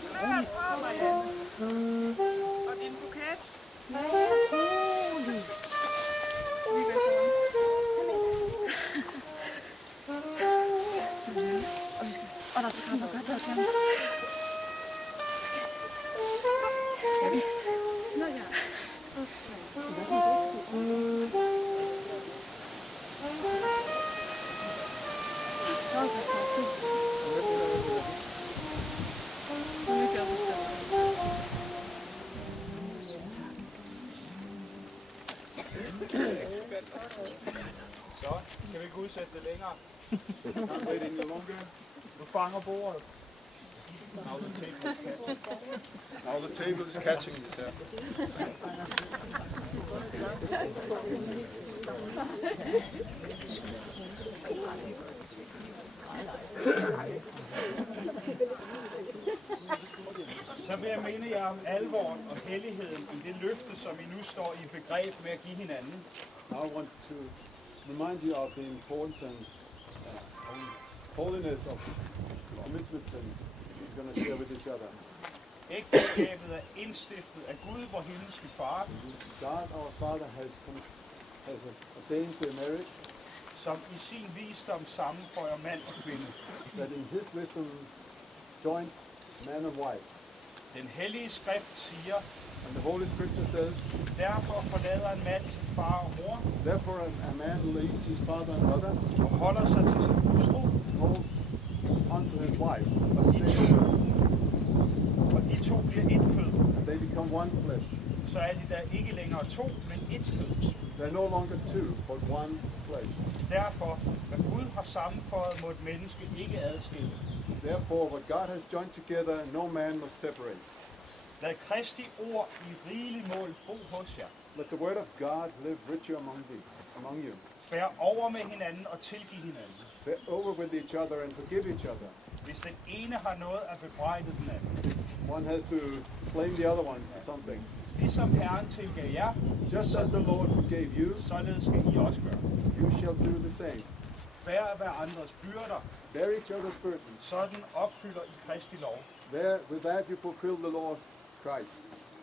Snart fra, Marianne. Og din buket. Og der er trapper godt der sammen. Nå ja. Så, kan vi ikke udsætte det længere? Lidt ind i lunke. Du fanger bordet. Now the table is catching this here. Så vil jeg minde jer om alvoren og helligheden i det løfte, som I nu står i begreb med at give hinanden. Now I want to remind you of the importance and holiness of commitments and we're going to share with each other. Ægteskabet er indstiftet af Gud, vor himmelske far, God, our Father, has ordained the marriage, som i sin visdom sammenføjer mand og kvinde. that in His wisdom joins man and wife. Den hellige skrift siger, And the Holy Scripture says, derfor forlader en mand sin far og mor, therefore a man leaves his father and mother, og holder sig til sin hustru, holds onto his wife, og de to bliver et kød. and they become one flesh. Så er de der ikke længere to, men et kød. They're no longer two, but one flesh. Derfor, hvad Gud har sammenføjet, må et menneske ikke adskille. Therefore, what God has joined together, no man must separate. Lad Kristi ord i rigelig mål bo hos jer. Let the word of God live richly among you. Bær over med hinanden og tilgiv hinanden. Bear over with each other and forgive each other. Hvis den ene har noget at bebrejde den anden. One has to blame the other one for something. Ligesom Herren tilgav jer, Just as the Lord forgave you, således skal I også gøre. you shall do the same. Bær hver andres byrder. Bear each other's burdens. Sådan opfylder I Kristi lov. There, with that you fulfill the law of Christ.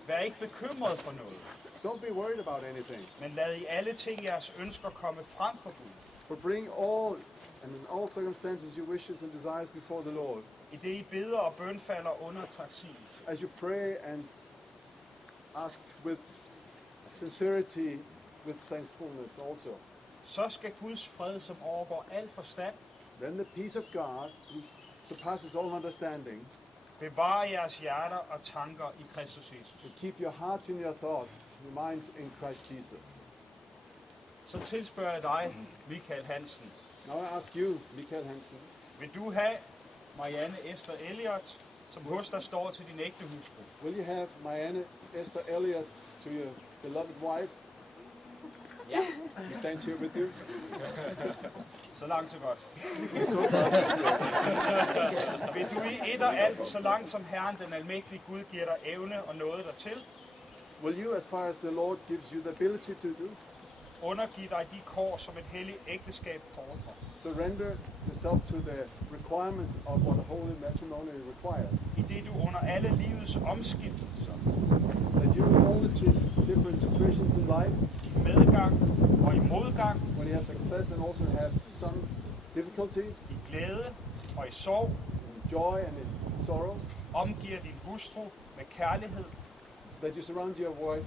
Vær ikke bekymret for noget, Don't be worried about anything, men lad i alle ting jeres ønsker komme frem for Gud. but bring all, and in all circumstances, your wishes and desires before the Lord. I det I beder og bønfalder under taksigelse. As you pray and ask with sincerity, with thankfulness also. Så skal Guds fred, som overgår al forstand, Then the peace of God, who surpasses all understanding, bevare jeres hjerter og tanker i Kristus Jesus. will keep your hearts and your thoughts, your minds in Christ Jesus. Så tilspørger jeg dig, Michael Hansen. Now I ask you, Michael Hansen, Vil du have Marianne Esther Elliot, som hos dig står til din ægte hustru? will you have Marianne Esther Elliot to your beloved wife? Ja. Who stands here with you? Så langt, så godt. Vil du i et og alt, så langt som Herren, den almægtige Gud, giver dig evne og noget dertil, Will you, as far as the Lord gives you the ability to do, undergive dig de kår, som et helligt ægteskab fordrer? surrender yourself to the requirements of what holy matrimony requires? I det du under alle livets omskiftelser, That you in all the different situations in life, i medgang og i modgang, when you have success and also have some difficulties, i glæde og i sorg, in joy and in sorrow, omgiver din hustru med kærlighed, that you surround your wife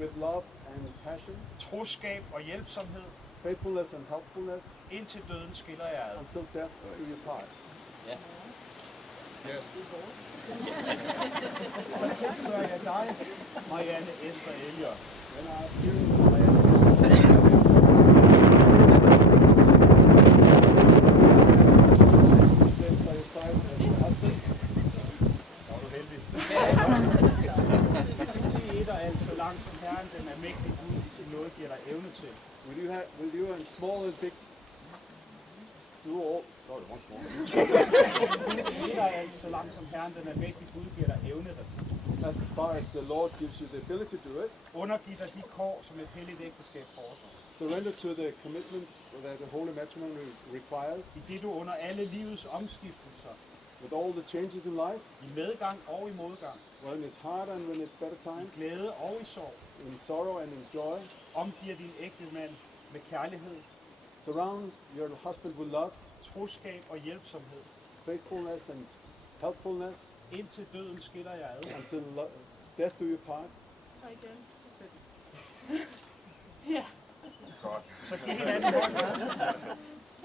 with love and passion, troskab og hjælpsomhed, faithfulness and helpfulness, indtil døden skiller jer ad. until death do you part. Yes. Så tilspørger jeg dig, Marianne Esther Elliot. Then I ask you, Marianne Esther Elliot, stand by your side as your husband. Nå, er du heldig. I et og alt, så langt som Herren, den almægtige Gud, i sin nåde giver dig evne til. Will you and small and big do all? Sorry, once more. I et og alt, så langt som Herren, den almægtige Gud, giver dig evne dertil. As far as the Lord gives you the ability to do it, Undergiv dig de kår, som et helligt ægteskab fordrer. surrender to the commitments that the holy matrimony requires. I det du under alle livets omskiftelser, with all the changes in life, I medgang og i modgang, when it's hard and when it's better i times, glæde og i sorg. in sorrow and in joy. Omgiver din ægtemand med kærlighed, Surround your husband with love, troskab og hjælpsomhed. faithfulness and helpfulness Indtil døden skiller jer ad. until death do you part. Og igen, selvfølgelig. Ja. Godt. Så giv hinanden hånd.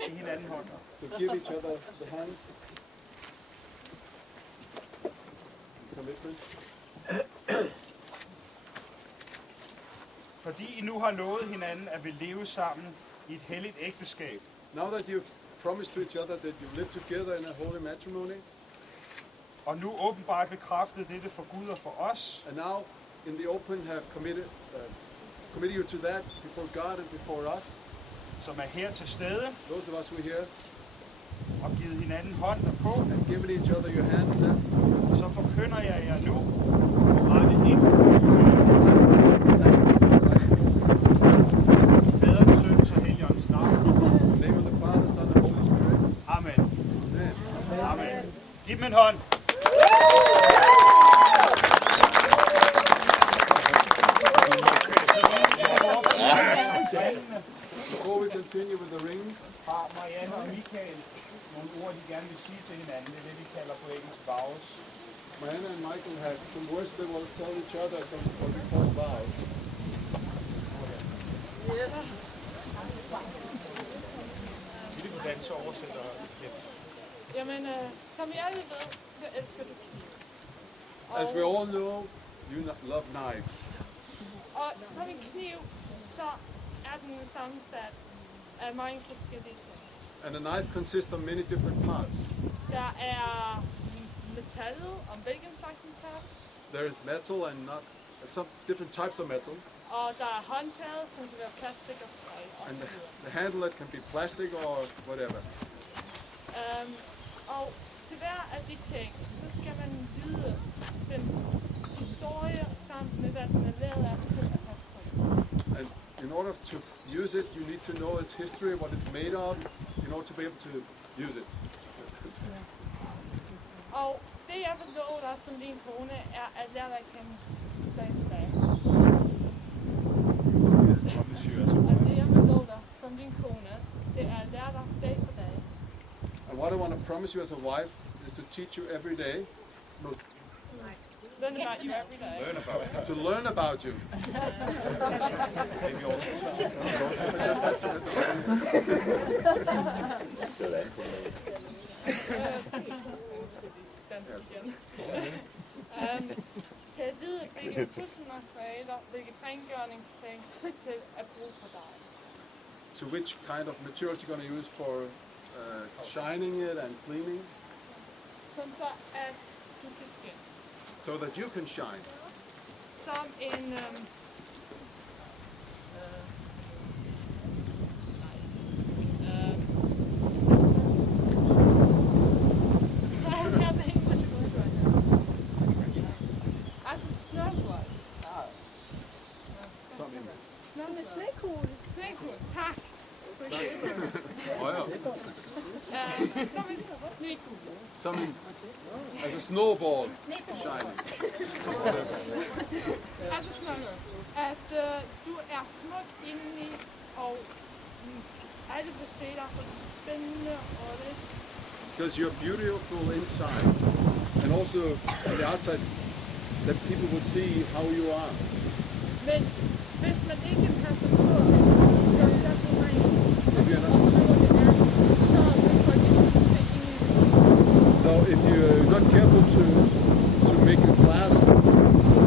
Giv hinanden hånd. So give each other the hand. Commitment. Fordi I nu har lovet hinanden at vil leve sammen i et helligt ægteskab, Now that you've promised to each other that you live together in a holy matrimony, og nu åbenbart bekræftet dette for Gud og for os, and now in the open have committed you to that before God and before us, som er her til stede, those of us who are here, og givet hinanden hånd derpå, and given each other your hand in that, så forkynder jeg jer nu, rette ind Faderens, Søns og Helligåndens navn. in the name of the Father, Son, and Holy Spirit. Amen. Amen. Amen. Giv dem en hånd. Before we continue with the rings, Har Marianne og Michael nogle ord, de gerne vil sige til hinanden? Det er det, vi kalder på engelsk vows. Marianne and Michael have some words they will tell each other, some what we call vows. Vil du danse og oversætter? Jamen, som I alle ved, så elsker du kniv. As we all know, you love knives. Og som en kniv, så er den sammensat af mange forskellige ting. And a knife consists of many different parts. Der er metallet, om hvilken slags metal. There is metal and not some different types of metal. Og der er håndtaget, som kan være plastik og træ. Og, And så videre. the handle it can be plastic or whatever. Og til hver af de ting, så skal man vide dens historie samt med, hvad den er lavet af til at passe på det. And in order to use it, you need to know its history, what it's made of, in order to be able to use it. Og det jeg vil love dig som din kone, er at lære dig at kende dag for dag. Og det jeg vil love dig som din kone, det er at lære dig dag for dag. And what I want to promise you as a wife is to teach you every day, Learn about you every day. to learn about you. Dansk igen. Til at vide, hvilke pusselmaterialer, hvilke rengøringsting til at bruge på dig. To which kind of materials you're going to use for shining it and cleaning, Sådan så, at du kan skinne. so that you can shine. Som en... Altså snowboard. Something. Snekugle. Snekugle, tak. Oh yeah. Som en snekugle. Something as a snowball shining. Altså sådan noget. At du er smuk indeni, og alle vil se dig, for du er så spændende og det. Because you're beautiful inside, and also on the outside, that people will see how you are. Men hvis man ikke passer på, når det er så rent, If you're og not, så det er, så vil folk ikke se ind i det. so if you're not careful to make your glass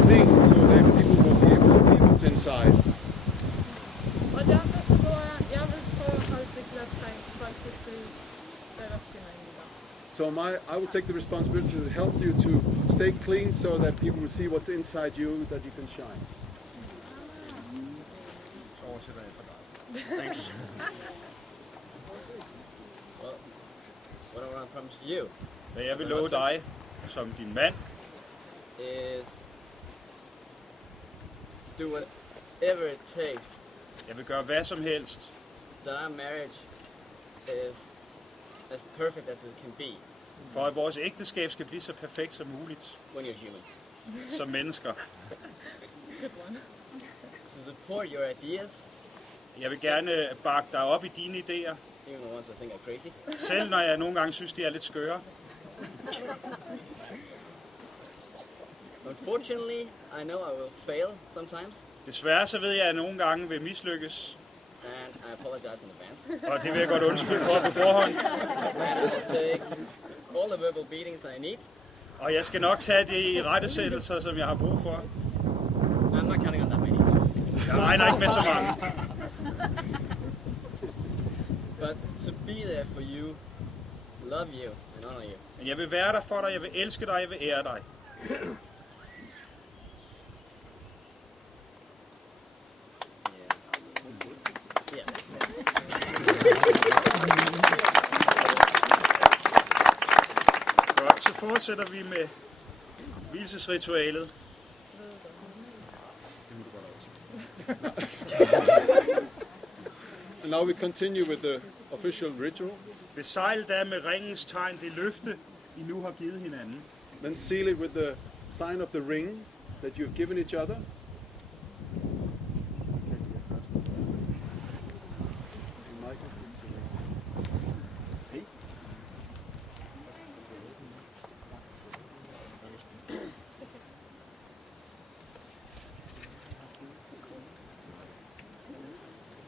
clean, so that people will be able to see what's inside. Og derfor så går jeg vil prøve at holde det glas rent, så folk kan se, hvad der skinner ind i dig. So I will take the responsibility to help you to stay clean, so that people will see what's inside you, that you can shine. Oversætter jeg for dig. Thanks. What I want to promise you Hvad jeg vil love dig som din mand, is do whatever it takes jeg vil gøre hvad som helst, that our marriage is as perfect as it can be. For at vores ægteskab skal blive så perfekt som muligt, when you're human. som mennesker. To support your ideas, Jeg vil gerne bakke dig op i dine idéer, even the ones I think are crazy. selv når jeg nogle gange synes, de er lidt skøre. Unfortunately, I know I will fail sometimes, Desværre så ved jeg, at jeg nogle gange vil mislykkes, and I apologize in advance. og det vil jeg godt undskylde for på forhånd. And I will take all the verbal beatings I need. Og jeg skal nok tage de rettesættelser, som jeg har brug for. I'm not counting on that many. Jeg regner ikke med så mange. But to be there for you, love you, and honor you. Men jeg vil være der for dig, jeg vil elske dig, jeg vil ære dig. Yeah. Godt, så fortsætter vi med hvilesesritualet. And now we continue with the official ritual. Besejl da med ringens tegn det løfte, I nu har givet hinanden. Then seal it with the sign of the ring that you've given each other.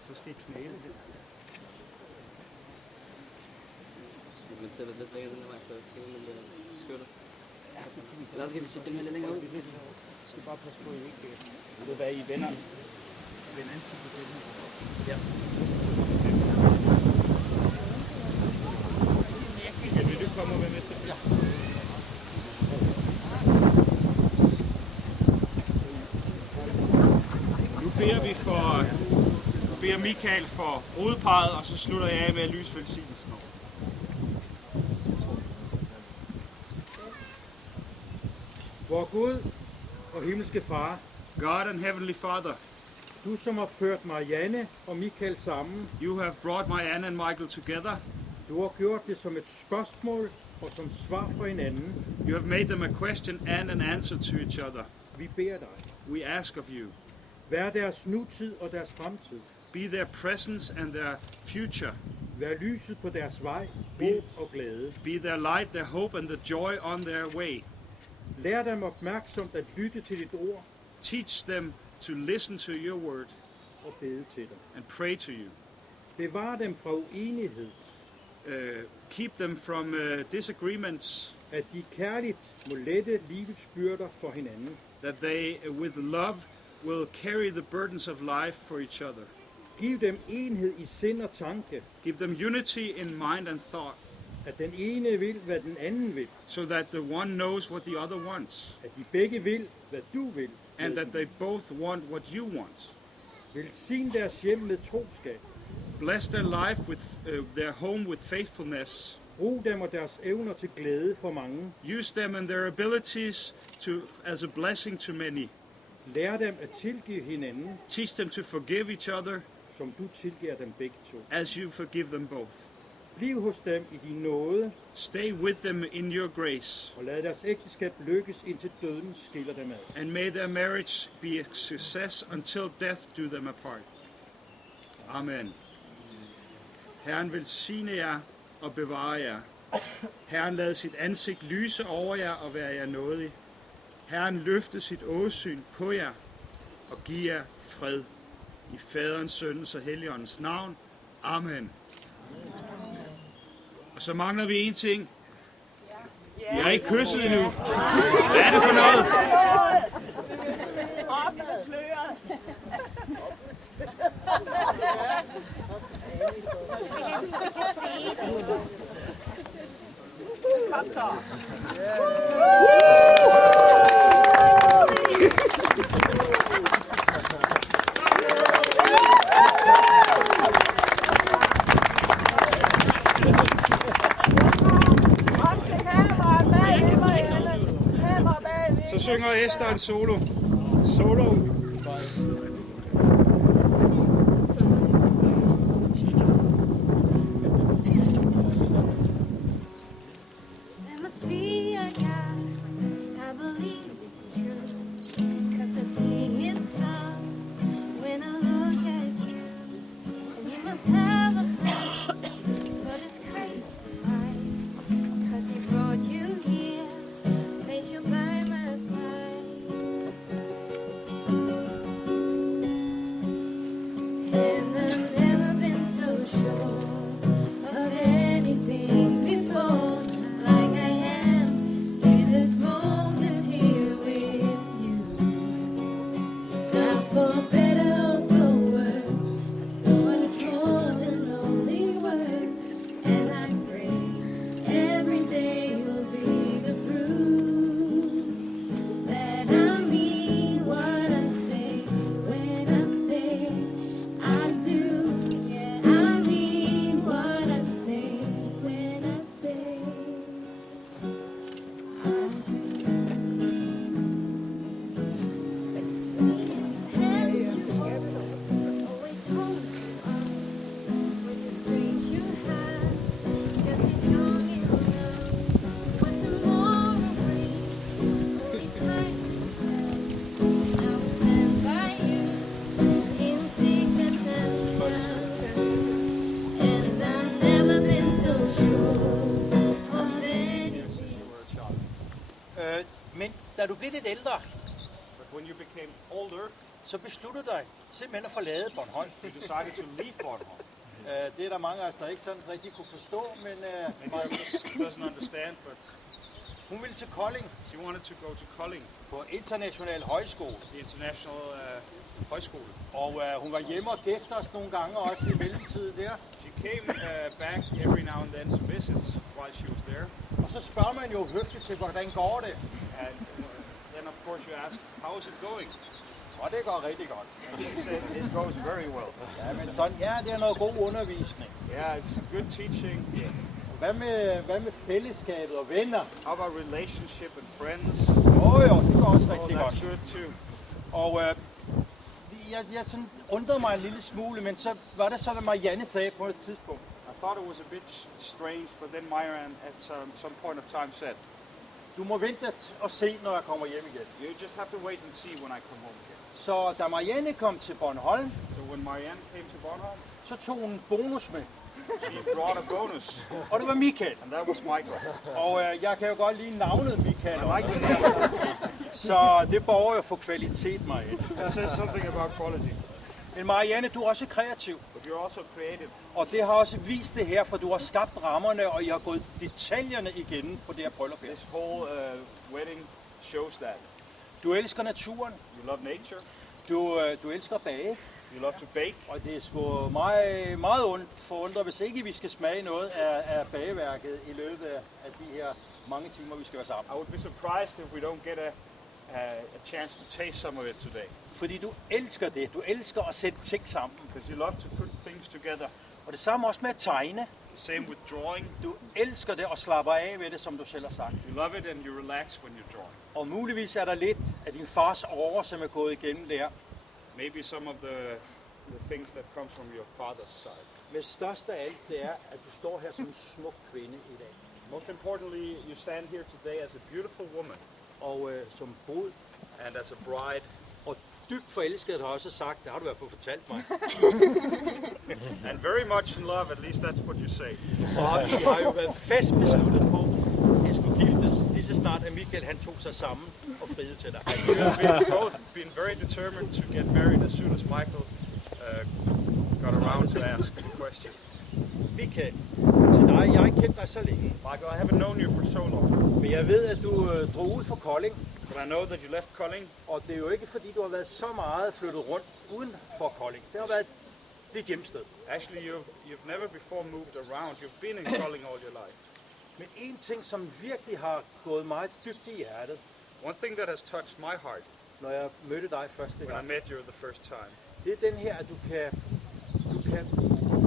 Så skal I knæle det. Du kan sætte lidt længere den her vej, så det er lidt skørt. Eller også kan vi sætte dem her lidt længere ud. I skal bare passe på, at I ikke ved, hvad I vender. Vend ansigt på det. Ja. Vil du komme og være med til det? Nu beder Michael for hovedparret, og så slutter jeg af med at lyse velsignelsen over. Vor Gud og himmelske Far, God and Heavenly Father, du som har ført Marianne og Michael sammen, you have brought Marianne and Michael together. du har gjort det som et spørgsmål og som svar for hinanden. You have made them a question and an answer to each other. Vi beder dig. We ask of you, Vær deres nutid og deres fremtid. be their presence and their future. Vær lyset på deres vej, håb og glæde. Be their light, their hope, and the joy on their way. Lær dem opmærksomt at lytte til dit ord Teach them to listen to your word og bede til dig. and pray to you. Bevar dem fra uenighed, Keep them from disagreements, at de kærligt må lette livets byrder for hinanden. that they, with love, will carry the burdens of life for each other. Giv dem enhed i sind og tanke, Give them unity in mind and thought, at den ene vil, hvad den anden vil, so that the one knows what the other wants, at de begge vil, hvad du vil. and that they both want what you want. Velsign deres hjem med troskab. Bless their life with their home with faithfulness. Brug dem og deres evner til glæde for mange. Use them and their abilities as a blessing to many. Lær dem at tilgive hinanden, Teach them to forgive each other som du tilgiver dem begge to. as you forgive them both. Bliv hos dem i din nåde, Stay with them in your grace, og lad deres ægteskab lykkes, indtil døden skiller dem ad. and may their marriage be a success until death do them apart. Amen. Herren velsigne jer og bevare jer. Herren lad sit ansigt lyse over jer og være jer nådig. Herren løfte sit åsyn på jer og give jer fred. I Faderens, Søndens og Helligåndens navn. Amen. Og så mangler vi en ting. I har ikke kysset endnu. Hvad er det for noget? Op med sløret. Kom så. Så synger Esther en solo. Solo. must be a God. I believe it's true. 'Cause I see His love when I look at you. And He must have a plan for this crazy life. 'Cause He brought you here, placed you by my side. And I've never been so sure of anything before, like I am in this moment here with you. Not for better or for worse, but so much more than only words. And I pray every day will be the proof that I mean what I say when I say I do. Yeah, I mean what I say when I say I do. His hands you hold, always hold you up. With the strength you have, just as strong in love. What tomorrow brings, only time will tell. I will stand by you in sickness and health. And I've never been so sure of anything. Men da du blev lidt ældre, But when you became older, så besluttede du dig simpelthen at forlade Bornholm. you decided to leave Bornholm. Det er der mange af os, der ikke sådan rigtig kunne forstå, men Maybe you doesn't understand, but hun ville til Kolding she wanted to go to Kolding, på international højskole. the international højskole. Og hun var hjemme og gæster os nogle gange også i mellemtiden der. She came back every now and then to visit while she was there. Og så spørger man jo høfligt til, hvordan går det? And then of course you ask, how is it going? Og det går rigtig godt. And she said, it goes very well. Ja, men sådan, ja, det er noget god undervisning. Yeah, it's good teaching. Hvad med fællesskabet og venner? How about relationship and friends? Jo, det går også Oh, rigtig that's godt. good too. Og jeg sådan undrede mig en lille smule, men så var det så, hvad Marianne sagde på et tidspunkt. I thought it was a bit strange, but then Myron at some point of time said, Du må vente og se, når jeg kommer hjem igen. you just have to wait and see when I come home again. Så da Marianne kom til Bornholm, So when Marianne came to Bornholm, så tog hun en bonus med. she brought a bonus, Og det var Michael. and that was Michael. Og jeg kan jo godt lide navnet Michael også. Så det borger jo for kvalitet, Marianne. It says something about quality. Men Marianne, du er også kreativ. But you're also creative. Og det har også vist det her, for du har skabt rammerne, og I har gået detaljerne igennem på det her bryllup her. This whole wedding shows that. Du elsker naturen. You love nature. Du elsker at bage. You love to bake. Og det er sgu meget forundret, hvis ikke vi skal smage noget af bageværket i løbet af de her mange timer, vi skal være sammen. I would be surprised if we don't get a chance to taste some of it today. Fordi du elsker det. Du elsker at sætte ting sammen. Because you love to put things together. Og det samme også med at tegne. Same with drawing. Du elsker det og slapper af ved det, som du selv har sagt. You love it and you relax when you're drawing. Og muligvis er der lidt af din fars åre, som er gået igennem der. Maybe some of the things that comes from your father's side. Men størst af alt, det er, at du står her som en smuk kvinde i dag. Most importantly, you stand here today as a beautiful woman Og som brud and as a bride. og dybt forelsket, har jeg også sagt, det har du i hvert fald fortalt mig. And very much in love, at least that's what you say. Og vi har jo været fast besluttet på, at skulle giftes lige så snart, at Michael han tog sig sammen og friede til dig. We've both been very determined to get married as soon as Michael got around to ask the question. Michael, til dig, jeg har ikke kendt dig så længe, Michael, I haven't known you for so long, men jeg ved, at du drog ud fra Kolding, but I know that you left Kolding. og det er jo ikke fordi, du har været så meget flyttet rundt uden for Kolding. Det har været dit hjemsted. Actually, you've never before moved around. You've been in Kolding all your life. Men en ting, som virkelig har gået meget dybt i hjertet, One thing that has touched my heart når jeg mødte dig første when I gang, met you the first time det er den her, at du kan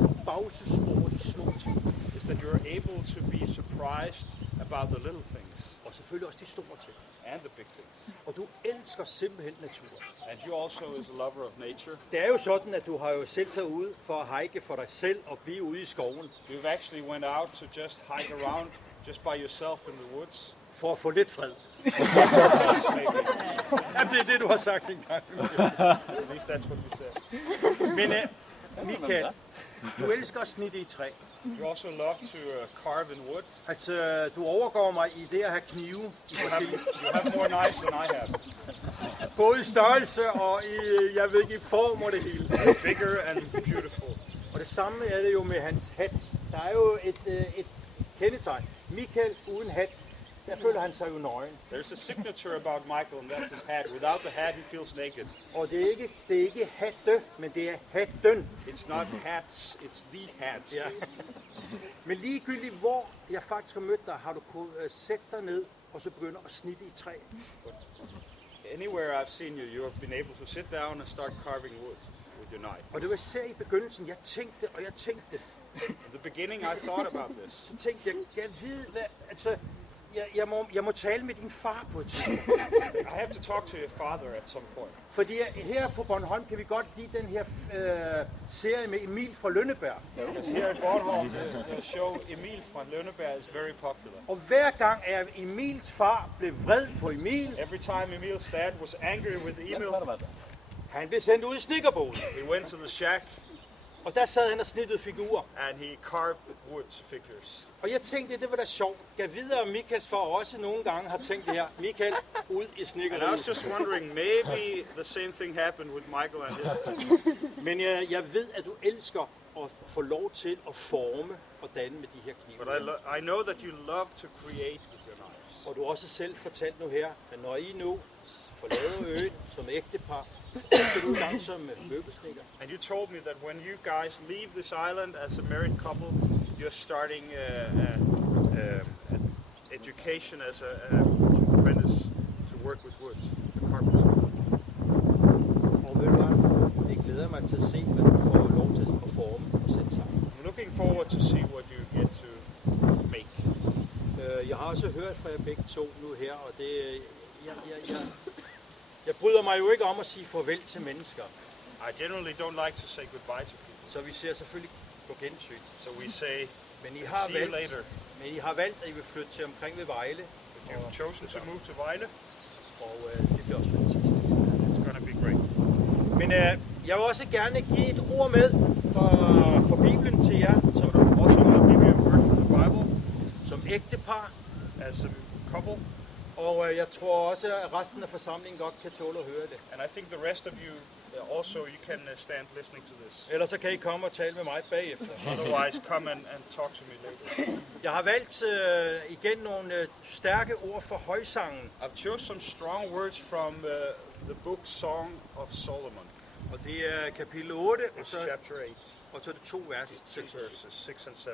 forbavses over de små ting, is that you're able to be surprised about the little things og selvfølgelig også de store ting. and the big things. Og du elsker simpelthen naturen. And you also is a lover of nature. Det er jo sådan, at du har jo selv taget ud for at hike for dig selv og blive ude i skoven. You've actually went out to just hike around Just by yourself in the woods? For at få lidt fred. Maybe. Jamen, det er det, du har sagt engang. At least that's what we said. Men Michael, du elsker at snitte i træ. You also love to carve in wood. Altså, du overgår mig i det at have knive. You have more knives than I have. Både i størrelse og i, jeg ved ikke, i form og det hele. Bigger and beautiful. Og det samme er det jo med hans hat. Der er jo et kendetegn. Michael uden hat, der føler han sig jo nøgen. There's a signature about Michael, and that's his hat. Without the hat, he feels naked. Og det er ikke hatte, men det er hatten. It's not hats, it's the hat. Ja. Men ligegyldigt hvor jeg faktisk har mødt dig, har du kunnet sætte dig ned og så begynde at snitte i træ. Anywhere I've seen you, you have been able to sit down and start carving wood with your knife. Og det var især i begyndelsen, jeg tænkte. In the beginning, I thought about this. Så tænkte jeg ved hvad, altså, jeg må tale med din far på et tidspunkt. I have to talk to your father at some point. Fordi her på Bornholm kan vi godt lide den her serie med Emil fra Lønneberg. Because here at Bornholm, the show Emil fra Lønneberg is very popular. Og hver gang er Emils far blev vred på Emil, Every time Emil's dad was angry with Emil, han blev sendt ud i snikkerboden. he went to the shack Og der sad han og snittede figurer. and he carved wood figures. Og jeg tænkte, det var da sjovt. Jeg ved, at Michaels far også nogle gange har tænkt det her. Michael, ud i And I snikkeriet. was just wondering, maybe the same thing happened with Michael and his. Men jeg ved, at du elsker at få lov til at forme og danne med de her But knive. I know that you love to create with your knives. Og du har også selv fortalt nu her, at når I nu forlader øen som ægtepar, så skal du i gang som møbelsnikker. And you told me that when you guys leave this island as a married couple, you're starting education as an apprentice to work with wood, a carpenter. Og ved du hvad, det glæder mig til at se, hvad du får lov til at forme og sætte sammen. I'm looking forward to see what you get to make. Jeg har også hørt fra jer begge to nu her, og det, jeg bryder mig jo ikke om at sige farvel til mennesker. I generally don't like to say goodbye to people, Så vi ser selvfølgelig på gensyn. so we say Men I har see you valgt, later. at I vil flytte til omkring ved Vejle, You've chosen to move to Vejle. og det bliver også fantastisk. It's going to be great. Men jeg vil også gerne give et ord med fra Bibelen til jer, Also, I'll give you a word from the Bible som ægtepar, as a couple, og jeg tror også, at resten af forsamlingen godt kan tåle at høre det. and I think the rest of you also you can stand listening to this. Ellers så kan I komme og tale med mig bagefter. Otherwise, come and talk to me later. Jeg har valgt igen nogle stærke ord for højsangen, I've chosen some strong words from the book Song of Solomon. og det er kapitel 8, og It's så, chapter 8, og så er det 2 vers. 6 verses 6 and 7.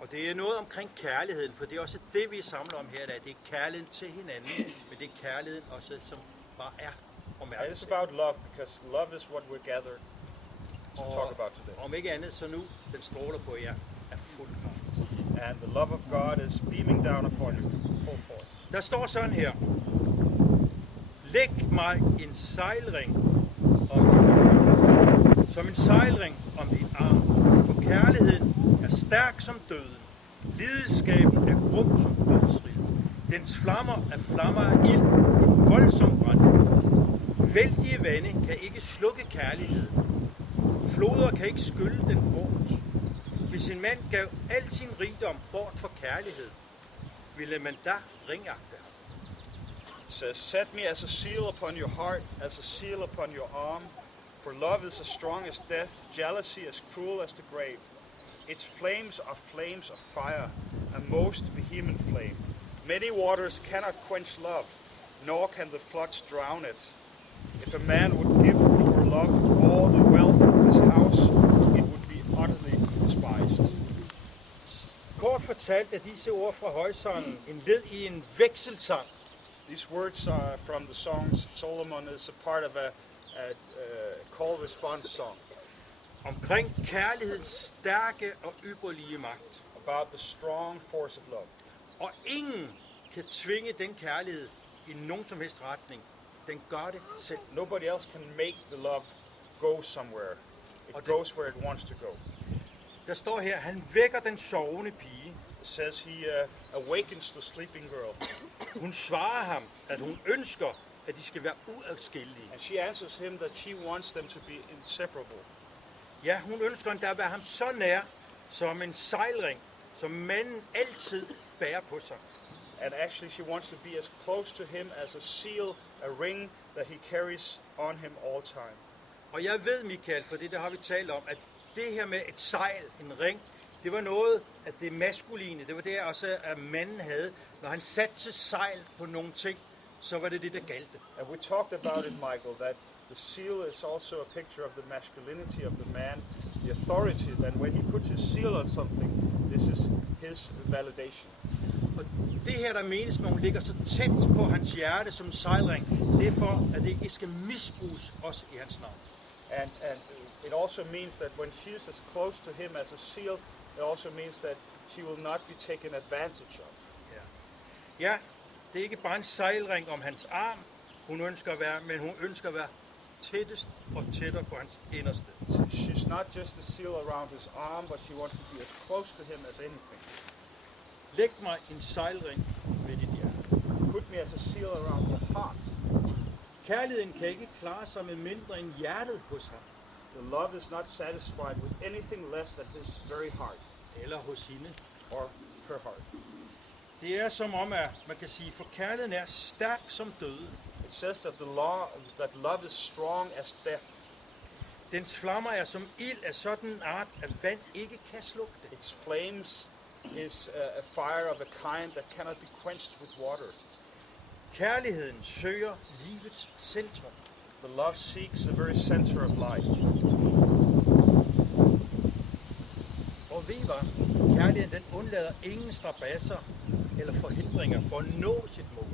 Og det er noget omkring kærligheden, for det er også det, vi samler om her i dag. Det er kærligheden til hinanden, men det er kærligheden også, som bare er og And mærkes. it's about love, because love is what we're gathered to talk about today. Om ikke andet, så nu, den stråler på jer af fuld kraft. And the love of God is beaming down upon you full force. Der står sådan her. Læg mig en sejlring om som en sejlring om din arm, for kærligheden er stærk som døden. Lidenskaben er grum som dødsrild. Dens flammer er flammer af ild, en voldsom brand. Vældige vande kan ikke slukke kærligheden. Floder kan ikke skylle den bort. Hvis en mand gav al sin rigdom bort for kærlighed, ville man da ringagte ham. It says, set me as a seal upon your heart, as a seal upon your arm. For love is as strong as death, jealousy as cruel as the grave. Its flames are flames of fire, a most vehement flame. Many waters cannot quench love, nor can the floods drown it. If a man would give for love all the wealth of his house, it would be utterly despised. Kort fortalt er disse ord fra højsangen en led i en vekselsang. These words are from the songs of Solomon is a part of a call-response song Omkring kærlighedens stærke og ypperlige magt. about the strong force of love. Og ingen kan tvinge den kærlighed i nogen som helst retning. Den gør det selv. Nobody else can make the love go somewhere. It goes where it wants to go. Der står her, han vækker den sovende pige. It says he awakens the sleeping girl. Hun svarer ham, at hun ønsker, at de skal være uadskillelige. And she answers him that she wants them to be inseparable. Ja, hun ønsker endda at være ham så nær, som en sejlring, som manden altid bærer på sig. And actually she wants to be as close to him as a seal, a ring that he carries on him all time. Og jeg ved, Michael, for det har vi talt om, at det her med et sejl, en ring, det var noget af det maskuline. Det var det også, at manden havde. Når han satte til sejl på nogle ting, så var det det, der galte. And we talked about it, Michael, that the seal is also a picture of the masculinity of the man, the authority, that when he puts his seal on something, this is his validation. Og det her, der menes med, hun ligger så tæt på hans hjerte som en sejlring, det er for, at det ikke skal misbruges også i hans navn. And it also means that when she's as close to him as a seal, it also means that she will not be taken advantage of. Ja, det er ikke bare en sejlring om hans arm, hun ønsker at være, men hun ønsker at være tættest og tættere på hans inderste. She's not just a seal around his arm, but she wants to be as close to him as anything. Læg mig en sejlring ved dit hjerte. Put me as a seal around your heart. Kærligheden kan ikke klare sig med mindre end hjertet hos ham. The love is not satisfied with anything less than his very heart, Eller hos hende. or her heart. Det er som om, at man kan sige, for kærligheden er stærk som døden. It says that that love is strong as death. Dens flammer er som ild af sådan en art, at vand ikke kan slukke det. Its flames is a fire of a kind that cannot be quenched with water. Kærligheden søger livets centrum. The love seeks the very center of life. Og ved I hvad? Kærligheden den undlader ingen strabasser eller forhindringer for at nå sit mål.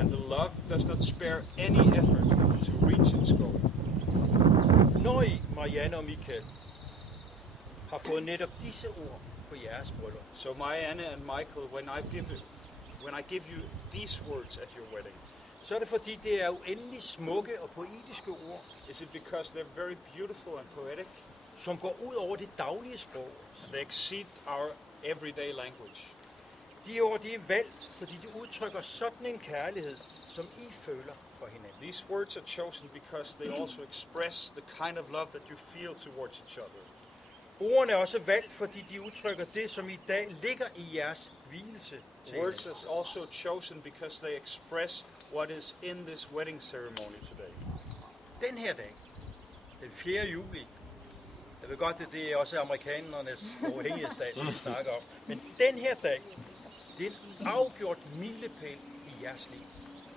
And the love does not spare any effort to reach its goal. Når I, Marianne og Michael, har fået netop disse ord på jeres bryllup, So Marianne and Michael, when I give you these words at your wedding, så er det fordi, det er uendelig smukke og poetiske ord, is it because they're very beautiful and poetic? som går ud over det daglige sprog. They exceed our everyday language. De ord, de er valgt, fordi de udtrykker sådan en kærlighed, som I føler for hinanden. These words are chosen because they also express the kind of love that you feel towards each other. Ordene er også valgt, fordi de udtrykker det, som i dag ligger i jeres hvilelse. til Words hinanden. is also chosen because they express what is in this wedding ceremony today. Den her dag, den 4. juli, jeg ved godt, at det er også amerikanernes uafhængighedsdag, som vi snakker om, men den her dag, det er en afgjort milepæl i jeres liv.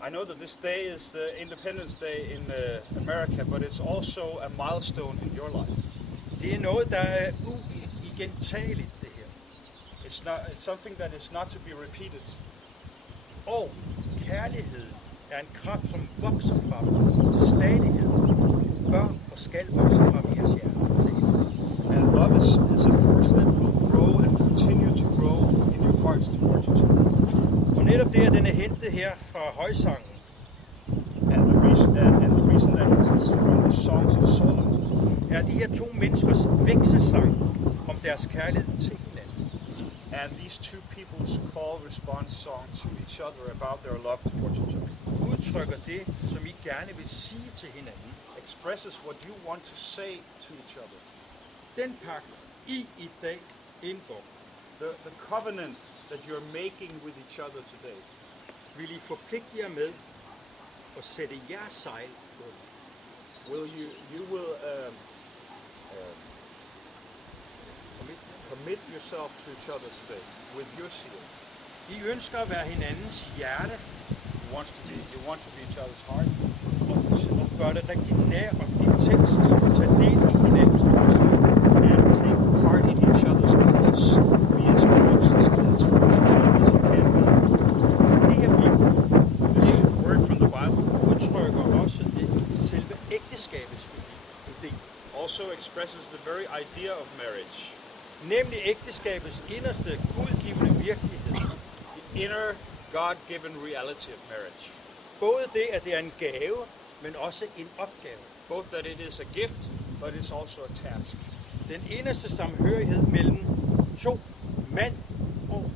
I know that this day is the Independence Day in America, but it's also a milestone in your life. Det er noget, der er uigentageligt, det her. It's something that is not to be repeated. Og kærligheden er en kraft, som vokser frem til stadighed. Bør og skal vokse frem i jeres hjerte. And love is a force that will grow and continue to grow in your hearts towards each other. Og netop det, at den er hentet her fra højsangen, And the reason that it is from the Songs of Solomon er de her to menneskers vekselsang om deres kærlighed til hinanden. and these two people's call-response song to each other about their love towards each other Udtrykker det, som I gerne vil sige til hinanden. expresses what you want to say to each other. Den pagt, I dag indgår, The covenant that you're making with each other today, vil I forpligte jer med at sætte jeres sejl på. you will commit yourself to each other today with your seal. I ønsker at være hinandens hjerte You want to be each other's heart og gøre det rigtig nær og intenst og tage del i hinandens følelser. and take part in each other's pulse. Be as close as towards each other as you can be. Det her bibel This word from the Bible udtrykker også det selve ægteskabets idé. also expresses the very idea of marriage, Nemlig ægteskabets inderste gudgivende virkelighed. the inner God-given reality of marriage. Både det, at det er en gave, men også en opgave. Both that it is a gift, but it's also a task. Den inderste samhørighed mellem to, mand og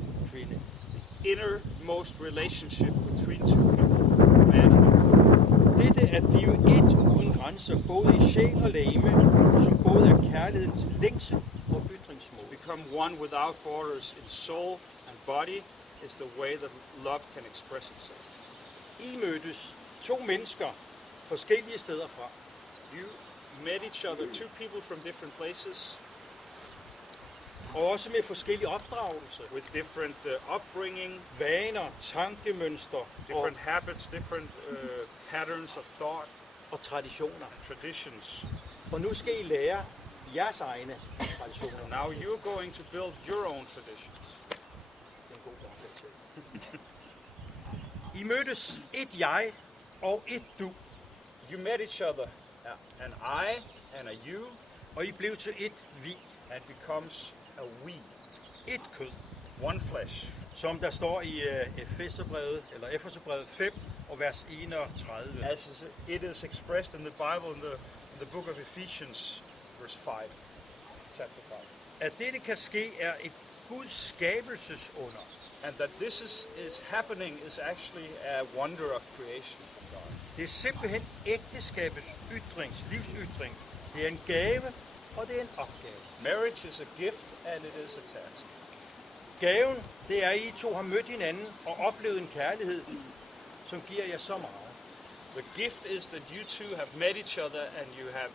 innermost relationship between two people, man and woman. Dette at blive et uden grænser, både i sjæl og legeme, som både er kærlighedens længsel og ytringsmål. Become one without borders in soul and body is the way that love can express itself. I mødtes to mennesker forskellige steder fra. You met each other, two people from different places, Og også med forskellige opdragelser, with different upbringing, vaner, tankemønstre different habits, different patterns of thought, og traditioner. and traditions. Og nu skal I lære jeres egne traditioner. So now you're going to build your own traditions. Det er en god gang til. I mødtes et jeg og et du, You met each other, an I and a you, og I blev til et vi, and becomes a we, et kød. one flesh. Som der står i Efeserbrevet 5 og vers 31. As it is expressed in the Bible in the book of Ephesians, verse 5, chapter 5. At dette kan ske er et Guds skabelsesunder. And that this is happening is actually a wonder of creation from God. Det er simpelthen ægteskabets livsytring. Det er en gave, og det er en opgave. Marriage is a gift and it is a task. Gaven, det er, at I to har mødt hinanden og oplevet en kærlighed, som giver jer så meget. The gift is that you two have met each other and you have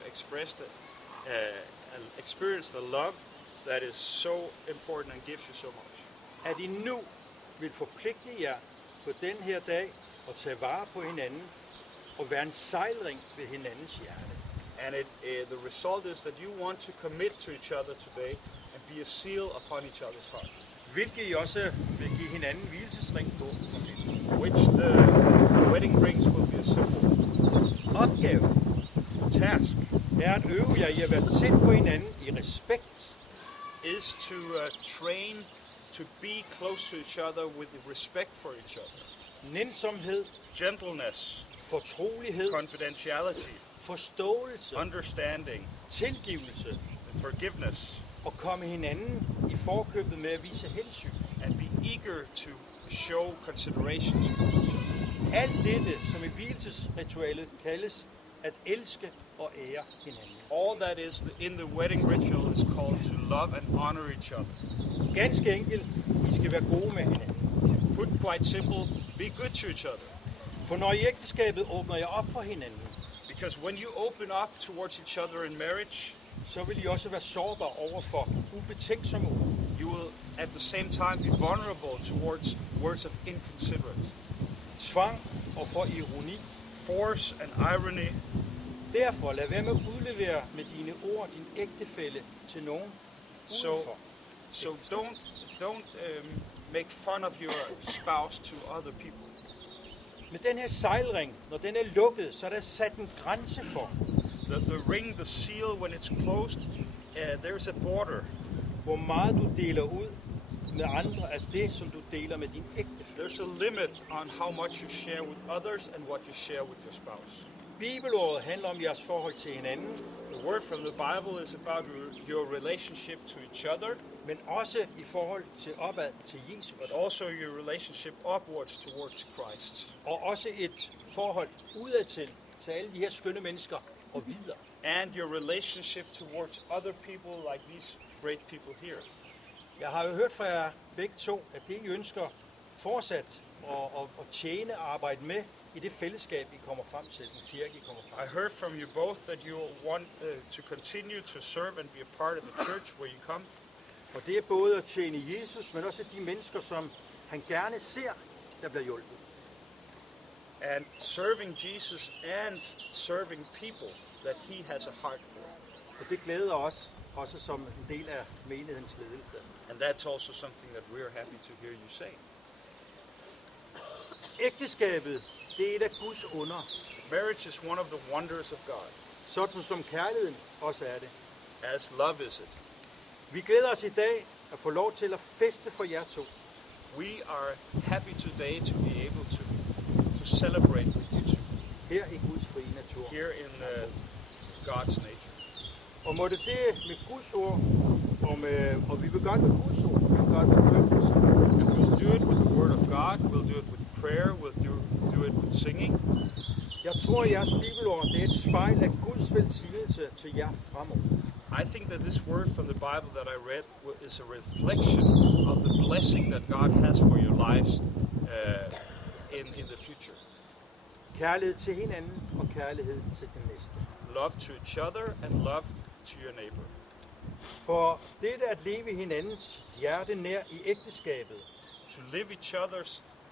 experienced a love that is so important and gives you so much. At I nu vil forpligte jer på den her dag og tage vare på hinanden og være en sejlring ved hinandens hjerte. And the result is that you want to commit to each other today and be a seal upon each other's heart, Hvilket I også vil give hinanden hvilesesring på. which the wedding rings will be a symbol. Opgave Task er at øve jer i at være tæt på hinanden i respekt, is to train to be close to each other with respect for each other, nænsomhed, gentleness, fortrolighed, confidentiality, forståelse, understanding, tilgivelse forgiveness, og komme hinanden i forkøbet med at vise hensyn. and be eager to show consideration to each other. Alt dette, som i hvilesesritualet kaldes at elske og ære hinanden. All that is in the wedding ritual is called to love and honor each other. Ganske enkelt, I skal være gode med hinanden. Put quite simple, be good to each other. For når i ægteskabet åbner jeg op for hinanden, Because when you open up towards each other in marriage, så vil I også være sårbare over for ubetænksomme ord, you will at the same time be vulnerable towards words of inconsiderate, tvang og for ironi. force and irony. Derfor lad være med at udlevere med dine ord din ægtefælle til nogen udenfor. So don't make fun of your spouse to other people. Men den her sejlring, når den er lukket, så er der sat en grænse for, The ring, the seal, when it's closed, there's a border. hvor meget du deler ud med andre af det, som du deler med din ægtefælle. There's a limit on how much you share with others and what you share with your spouse. Bibelordet handler om jeres forhold til hinanden, The word from the Bible is about your relationship to each other, men også i forhold til opad til Jesus. but also your relationship upwards towards Christ. Og også et forhold udadtil til alle de her skønne mennesker og videre. And your relationship towards other people like these great people here. Jeg har jo hørt fra jer begge to, at det I ønsker fortsat at tjene og arbejde med i det fællesskab, I kommer frem til, den kirke, I kommer frem I heard from you both that you want to continue to serve and be a part of the church where you come. til. Og det er både at tjene Jesus, men også de mennesker, som han gerne ser, der bliver hjulpet. And serving Jesus and serving people that he has a heart for. Og det glæder os også som en del af menighedens ledelse. And that's also something that we're happy to hear you say. Ægteskabet, det er et af Guds under, Marriage is one of the wonders of God, sådan som kærligheden også er det. as love is it. Vi glæder os i dag at få lov til at feste for jer to. We are happy today to be able to celebrate with you two Her i Guds frie natur. here in God's nature. Og måtte det med Guds ord, og vi vil gøre det med Guds ord, vi vil gøre det med bønnelse. And we'll do it with the Word of God. We'll do it with prayer. We'll do it with singing. Jeg tror, at jeres bibelord det er et spejl af Guds velsignelse til jer fremover. I think that this word from the Bible that I read is a reflection of the blessing that God has for your lives in the future. Kærlighed til hinanden og kærlighed til den næste. Love to each other and love to your neighbor. For dette at leve hinandens hjerte nær i ægteskabet, To live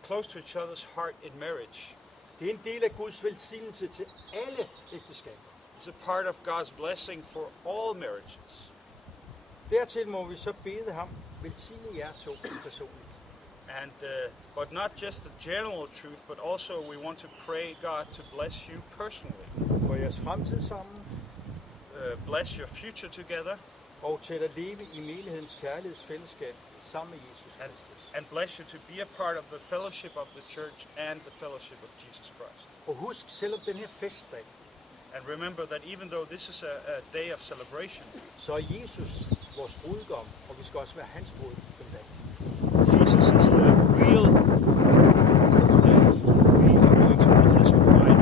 close to each other's heart in marriage. det er en del af Guds velsignelse til alle ægteskaber. It's a part of God's blessing for all marriages. Dertil må vi så bede ham velsigne jer to personligt. And but not just the general truth, but also we want to pray God to bless you personally. For jeres fremtid sammen Bless your future together, og til at leve i menighedens kærlighedsfællesskab sammen med Jesus Kristus. and bless you to be a part of the fellowship of the church and the fellowship of Jesus Christ. Og husk, selvom den her festdag, And remember that even though this is a day of celebration, så er Jesus vores brudgom, og vi skal også være hans brud den dag. Jesus is the real, and we are going to be his bride.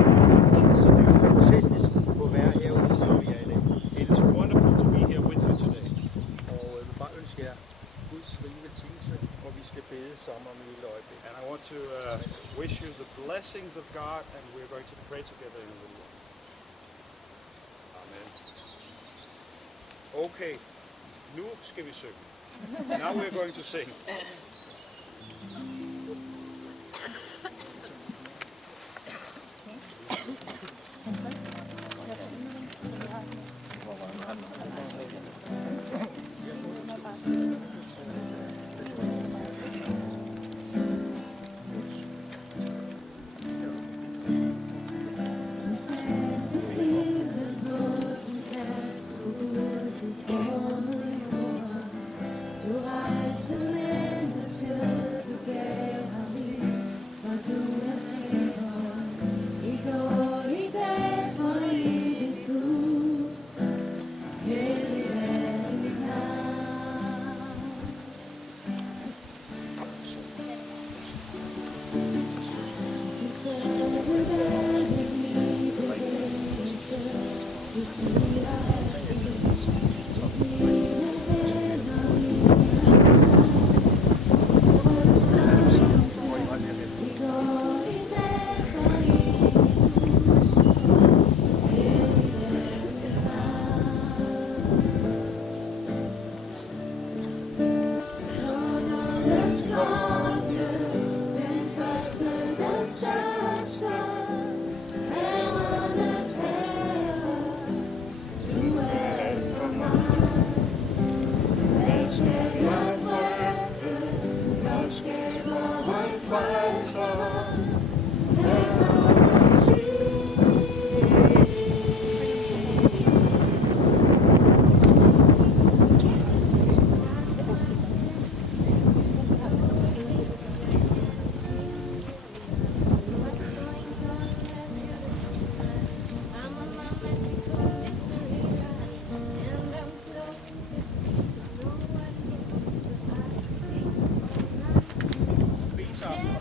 Så det er jo fantastisk at være herude, som vi er i dag. It is wonderful to be here with you today. Og jeg vil bare ønske jer Guds rige velsignelse, og vi skal bede sammen om et lille øjeblik. And I want to wish you the blessings of God, and we're going to pray together in a little while. Amen. Okay, nu skal vi synge. Now we're going to sing.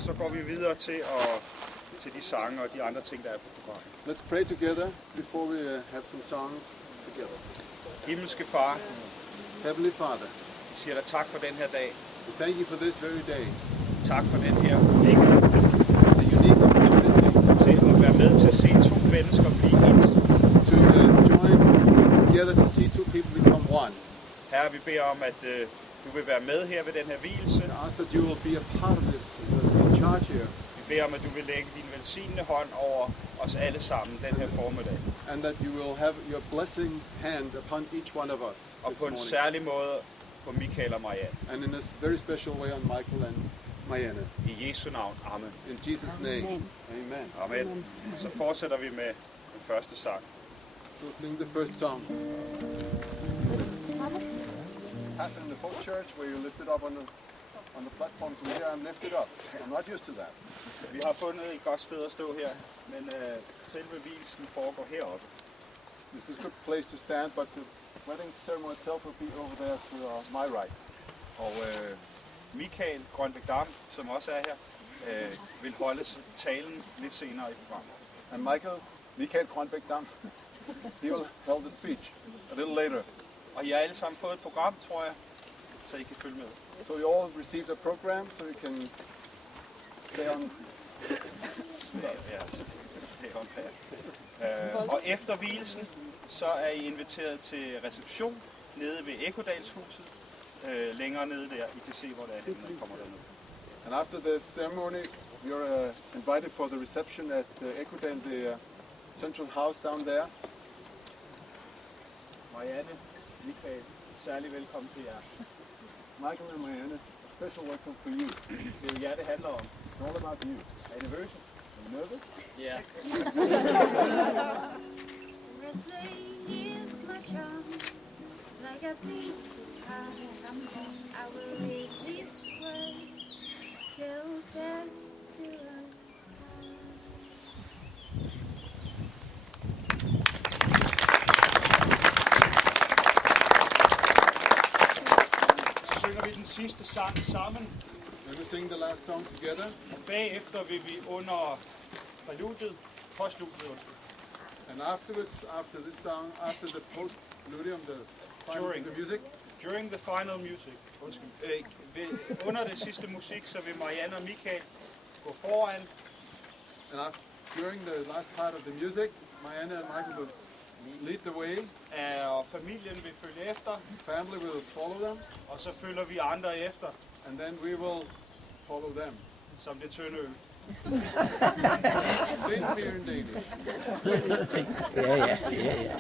Så går vi videre til de sange og de andre ting, der er på programmet. Let's pray together before we have some songs together. Himmelske Far, Heavenly Father, vi siger dig tak for den her dag. we thank you for this very day, Tak for den her unikke the unique opportunity til at være med til at se to mennesker blive et. to join together to see two people become one. Herre, vi beder om, at du vil være med her ved den her vielse. I ask that you will be a part of this, in charge here, Vi beder om, at du vil lægge din velsignende hånd over os alle sammen den her formiddag. and that you will have your blessing hand upon each one of us Og this på en morning. særlig måde på Michael og Marianne. And in a very special way on Michael and Marianne. I Jesu navn. Amen. In Jesus' name, amen. Amen. Så fortsætter vi med den første sang. So let's sing the first song. Pastor in the folk church where you lifted up on the platform, so here I'm lifted up. I'm not used to that. Vi har fundet et godt sted at stå her, men selve vielsen foregår heroppe. This is a good place to stand, but the wedding ceremony itself will be over there to my right. Og Michael Grønbæk Dam, som også er her, vil holde talen lidt senere i programmet. And Michael Grønbæk Dam, he will hold the speech a little later. Og I har alle sammen fået et program, tror jeg, så I kan følge med. So you all received a program so you can stay on. Stay on path. Og efter hvilelsen, så er I inviteret til reception nede ved Ekkodalshuset. Længere nede der. I kan se, hvor det er, når I kommer derned. And after the ceremony, you're invited for the reception at Ekkodal, the central house down there. Marianne, Michael, særlig velkommen til jer. Michael and Marianne, a special welcome for you. Det er jo jer, det handler om. It's all about you. Er I nervøse? Are you nervous? Ja. Wrestling is my charm, like a big I will lead this way till death do us Så synger vi den sidste sang sammen. Then we sing the last song together. Og bagefter vil vi under præludiet, postludiet, And afterwards, after this song, after the post-ludium, the final During. piece of music, during the final music, under det sidste musik, så vil Marianne og Michael gå foran, and during the last part of the music, Marianne and Michael will lead the way. og familien vil følge efter, Family will follow them, og så følger vi andre efter, and then we will follow them. som det tynde øl. Thin beer and Danish. Ja, ja, ja, ja.